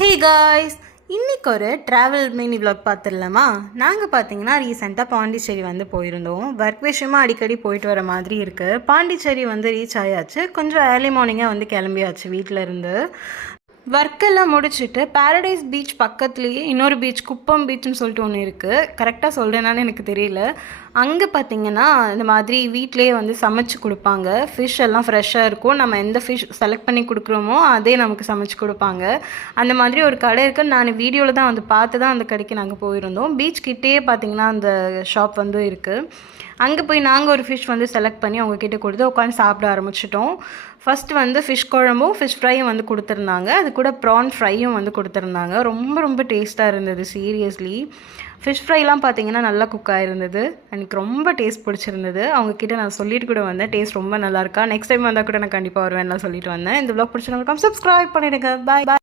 Hey guys, இன்றைக்கி ஒரு travel mini vlog பார்த்துடலாமா? நாங்கள் பார்த்தீங்கன்னா ரீசெண்டாக பாண்டிச்சேரி வந்து போயிருந்தோம். ஒர்க் விஷயமாக அடிக்கடி போயிட்டு வர மாதிரி இருக்குது. பாண்டிச்சேரி வந்து ரீச் ஆயாச்சு. கொஞ்சம் ஏர்லி மார்னிங்காக வந்து கிளம்பியாச்சு வீட்டில் இருந்து. ஒர்க்கெல்லாம் முடிச்சுட்டு பாரடைஸ் பீச் பக்கத்துலேயே இன்னொரு பீச், குப்பம் பீச்னு சொல்லிட்டு ஒன்று இருக்குது. கரெக்டாக சொல்கிறேனான்னு எனக்கு தெரியல. அங்கே பார்த்திங்கன்னா இந்த மாதிரி வீட்டிலேயே வந்து சமைச்சு கொடுப்பாங்க. ஃபிஷ் எல்லாம் ஃப்ரெஷ்ஷாக இருக்கும். நம்ம எந்த ஃபிஷ் செலக்ட் பண்ணி கொடுக்குறோமோ அதே நமக்கு சமைச்சு கொடுப்பாங்க. அந்த மாதிரி ஒரு கடை இருக்குது. நான் வீடியோவில் தான் வந்து பார்த்து தான் அந்த கடைக்கு நாங்கள் போயிருந்தோம். பீச் கிட்டேயே பார்த்திங்கன்னா அந்த ஷாப் வந்து இருக்குது. அங்கே போய் நாங்கள் ஒரு ஃபிஷ் வந்து செலக்ட் பண்ணி அவங்கக்கிட்ட கொடுத்து உட்காந்து சாப்பிட ஆரம்பிச்சிட்டோம். ஃபஸ்ட்டு வந்து ஃபிஷ் குழம்பும் ஃபிஷ் ஃப்ரையும் வந்து கொடுத்துருந்தாங்க. அது கூட ப்ரான் ஃப்ரையும் வந்து கொடுத்துருந்தாங்க. ரொம்ப ரொம்ப டேஸ்ட்டாக இருந்தது. சீரியஸ்லி ஃபிஷ் ஃப்ரைலாம் பார்த்தீங்கன்னா நல்லா குக் ஆகிருந்தது. எனக்கு ரொம்ப டேஸ்ட் பிடிச்சிருந்தது. அவங்கக்கிட்ட நான் சொல்லிட்டு கூட வந்தேன், டேஸ்ட் ரொம்ப நல்லாயிருக்கா, நெக்ஸ்ட் டைம் வந்தால் கூட நான் கண்டிப்பாக வருவேன்லாம் சொல்லிட்டு வந்தேன். இந்த வ்ளாக் பிடிச்சிருந்தாலும் சப்ஸ்கிரைப் பண்ணிவிடுங்க. பாய் பாய்.